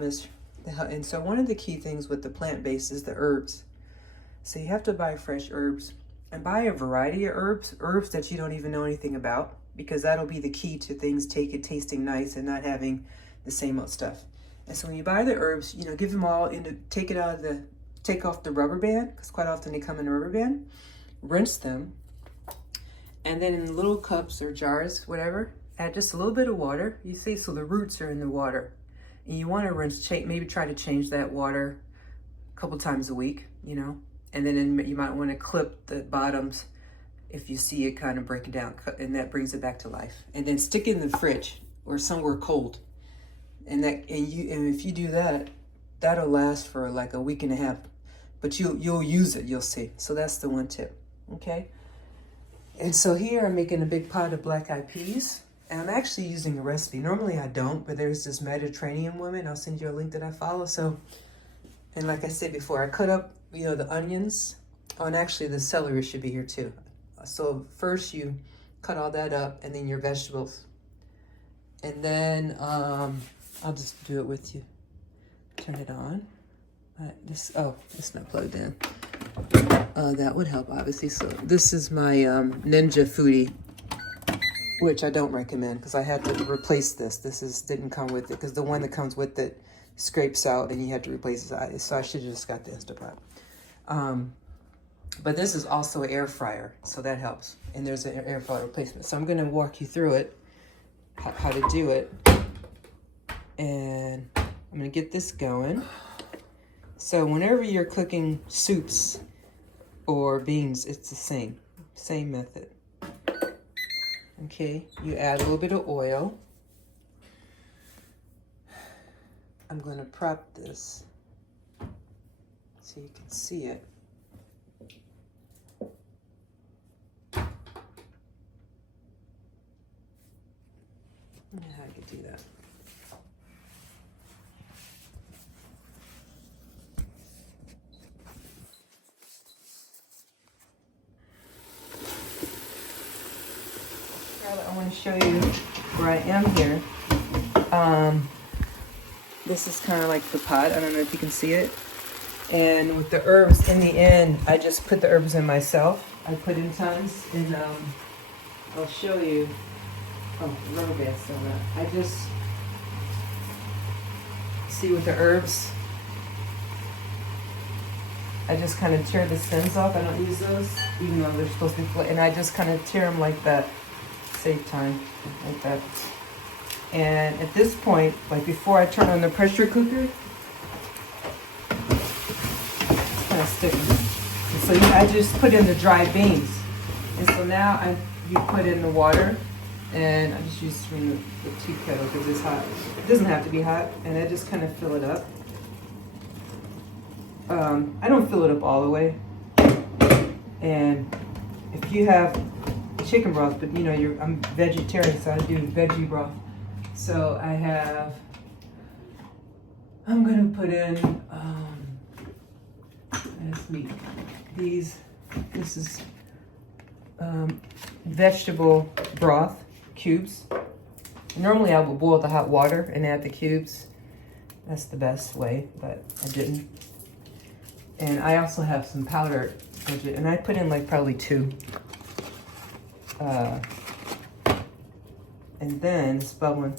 hummus. And so one of the key things with the plant-based is the herbs. So you have to buy fresh herbs and buy a variety of herbs that you don't even know anything about, because that'll be the key to things tasting nice and not having the same old stuff. And so when you buy the herbs, you know, give them all take off the rubber band, because quite often they come in a rubber band. Rinse them, and then in little cups or jars, whatever, add just a little bit of water. You see, so the roots are in the water. And you want to rinse, maybe try to change that water a couple times a week, you know. And then you might want to clip the bottoms if you see it kind of breaking down, and that brings it back to life. And then stick it in the fridge or somewhere cold. And if you do that, that'll last for like a week and a half. But you'll use it, you'll see. So that's the one tip, okay? And so here I'm making a big pot of black-eyed peas. And I'm actually using a recipe. Normally I don't, but there's this Mediterranean woman. I'll send you a link that I follow. So, and like I said before, I cut up, you know, the onions. Oh, and actually the celery should be here too. So first you cut all that up, and then your vegetables. And then I'll just do it with you. Turn it on. It's not plugged in. That would help, obviously. So this is my Ninja Foodie, which I don't recommend because I had to replace this. Didn't come with it because the one that comes with it scrapes out and you have to replace it. So I should have just got the Instapot. But this is also an air fryer, so that helps. And there's an air fryer replacement. So I'm going to walk you through it, how to do it. And I'm going to get this going. So whenever you're cooking soups or beans, it's the same method. Okay, you add a little bit of oil. I'm going to prep this so you can see it. I don't know how I could do that. I want to show you where I am here. This is kind of like the pot. I don't know if you can see it. And with the herbs, in the end, I just put the herbs in myself. I put in tons, and I'll show you. Oh, the rubber band's still not. I just see with the herbs. I just kind of tear the stems off. I don't use those, even though they're supposed to be. And I just kind of tear them like that. Save time, like that. And at this point, like before I turn on the pressure cooker, it's kind of sticky. And so I just put in the dried beans. And so now you put in the water, and I just use the tea kettle because it's hot. It doesn't have to be hot, and I just kind of fill it up. I don't fill it up all the way. And if you have chicken broth, but you know, I'm vegetarian, so I do veggie broth. So I'm gonna put in this is vegetable broth cubes. Normally I would boil the hot water and add the cubes. That's the best way, but I didn't. And I also have some powdered veggie, and I put in like probably 2. And then it's bubbling.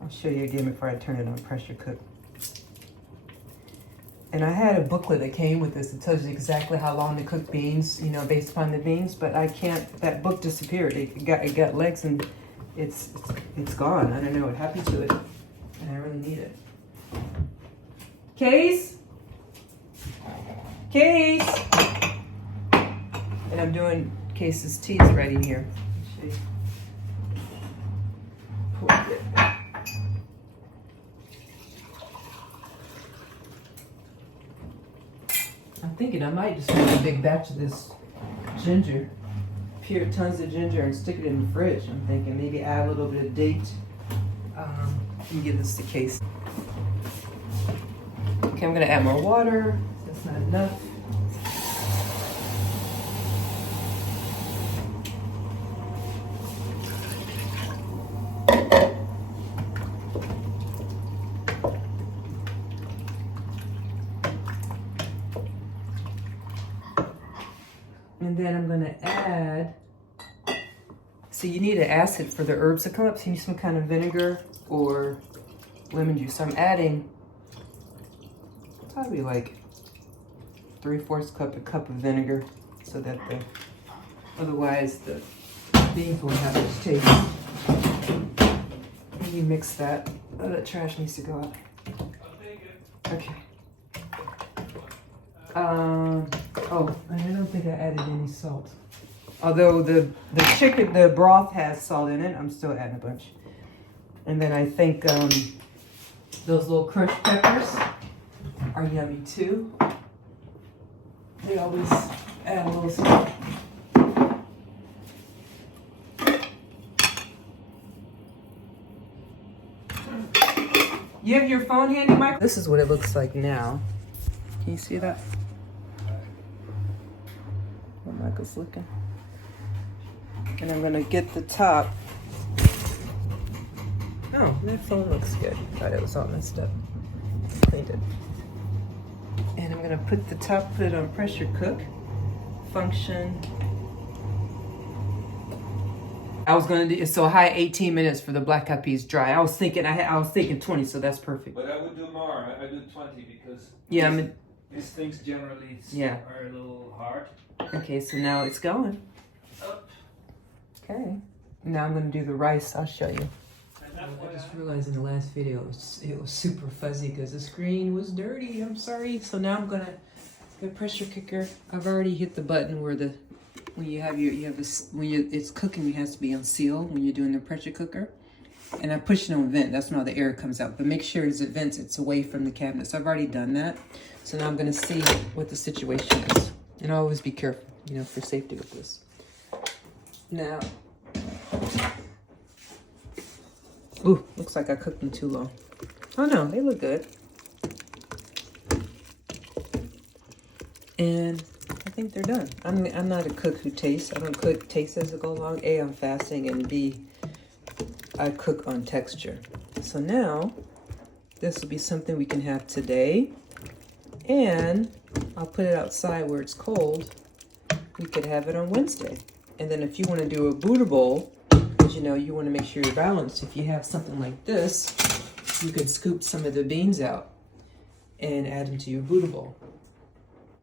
I'll show you again before I turn it on pressure cook. And I had a booklet that came with this. It tells you exactly how long to cook beans, you know, based upon the beans. But I can't. That book disappeared. It got legs, and it's gone. I don't know what happened to it, and I really need it. Case. And I'm doing Case's teas ready here. I'm thinking I might just make a big batch of this ginger. Pure tons of ginger and stick it in the fridge. I'm thinking maybe add a little bit of date. And give this to Case. Okay, I'm gonna add more water. That's not enough. And then I'm gonna add, so you need an acid for the herbs to come up, so you need some kind of vinegar or lemon juice. So I'm adding probably like 3/4 cup, a cup of vinegar, so that otherwise the beans won't have much taste. And you mix that. Oh, that trash needs to go out. Okay. Oh, and I don't think I added any salt. Although the chicken, the broth has salt in it, I'm still adding a bunch. And then I think those little crushed peppers are yummy too. They always add a little salt. You have your phone handy, Mike? This is what it looks like now. Can you see that? Where Michael's looking. And I'm gonna get the top. Oh, that phone looks good. Thought it was all messed up. Cleaned it. And I'm gonna put the top, put it on pressure cook. Function. I was gonna do so high 18 minutes for the black eyed peas dry. I was thinking 20, so that's perfect. But I would do more. I do 20 because these things generally are a little hard. Okay, so now it's going. Up. Okay. Now I'm gonna do the rice. I'll show you. I just realized in the last video it was super fuzzy because the screen was dirty. I'm sorry. So now I'm gonna the pressure cooker. I've already hit the button where it's cooking, it has to be on seal when you're doing the pressure cooker. And I push it on vent. That's when all the air comes out. But make sure as it vents, it's away from the cabinet. So I've already done that. So now I'm gonna see what the situation is. And always be careful, for safety with this. Now, ooh, looks like I cooked them too long. Oh no, they look good. And I think they're done. I'm not a cook who tastes. I don't cook taste as I go along. A, I'm fasting, and B, I cook on texture. So now, this will be something we can have today. And I'll put it outside where it's cold. We could have it on Wednesday. And then if you want to do a Buddha bowl, because you want to make sure you're balanced. If you have something like this, you could scoop some of the beans out and add them to your Buddha bowl.